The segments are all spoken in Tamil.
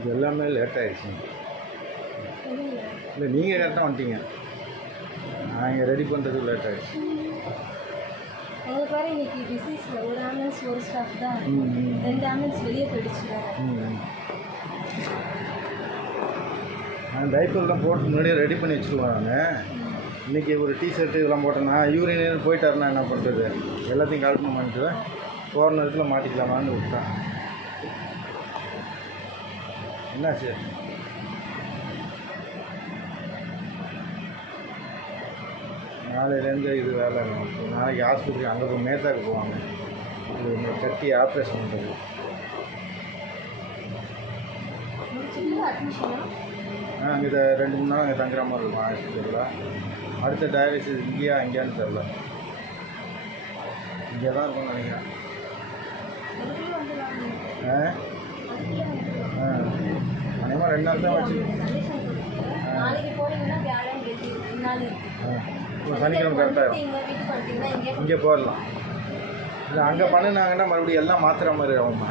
இது எல்லாமே லேட் ஆகிடுச்சுங்க. இல்லை நீங்கள் கரெக்டாக வந்துட்டீங்க, நான் இங்கே ரெடி பண்ணுறதுக்கு லேட் ஆகிடுச்சு. எங்களுக்கு வேறு இன்னைக்கு டிசீஸில் ஒரு ஆம்புலன்ஸ் ஒரு ஸ்டாஃப் தான், 2 ஆம்புலன்ஸ் வெளியே போயிடுச்சு வேறு. நான் டைப்பர்லாம் போட்டு முன்னாடியே ரெடி பண்ணி வச்சுருவாங்க. இன்றைக்கி ஒரு டிஷர்ட்டு இதெல்லாம் போட்டேன்னா யூரின் போயிட்டாருன்னா என்ன பண்ணுறது, எல்லாத்தையும் கலெக்ட் பண்ணிட்டு போகிற நேரத்தில் மாட்டிக்கலாமான்னு விட்டேன். என்னாச்சு? நாளையிலேருந்து இது வேலை. நாளைக்கு ஹாஸ்பிட்டலுக்கு அங்கே போய் மேத்தாக்கு போவாங்க, இது இந்த கட்டி ஆப்ரேஷன் பண்ணுறது. அங்கே 2-3 நாள் அங்கே தங்குற மாதிரி இருக்கும் ஹாஸ்பிட்டலில். அடுத்த டயாலிசிஸ் இங்கேயா இங்கேயான்னு தெரில, இங்கே தான் இருக்கும்னு நினைக்கிறேன். அநேகமாக 2 நாள் தான் வச்சு. சனிக்கிழமை கரெக்டாகிடும், இங்கே போடலாம். இல்லை அங்கே பண்ணினாங்கன்னா மறுபடியும் எல்லாம் மாற்றுற மாதிரி ஆகுமா?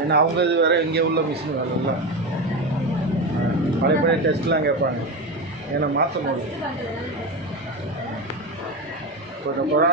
ஏன்னா அவங்க இது வேறு, இங்கே உள்ள மிஷின் வேலைல்ல, பழைய டெஸ்ட்லாம் கேட்பாங்க, ஏன்னா மாற்ற முடியும். இப்போ கொரோனா